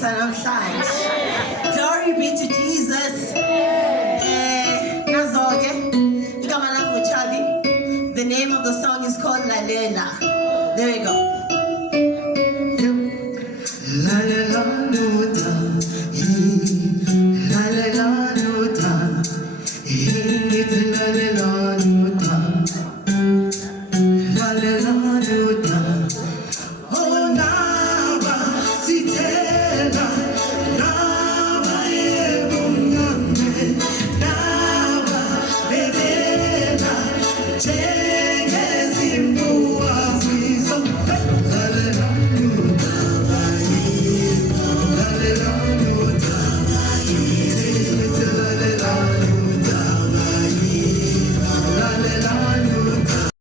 kabisa namhlanje. Glory be to Jesus. Nazo-ke, igama lami nguChubby. The name of the song is called Lalela. There we go.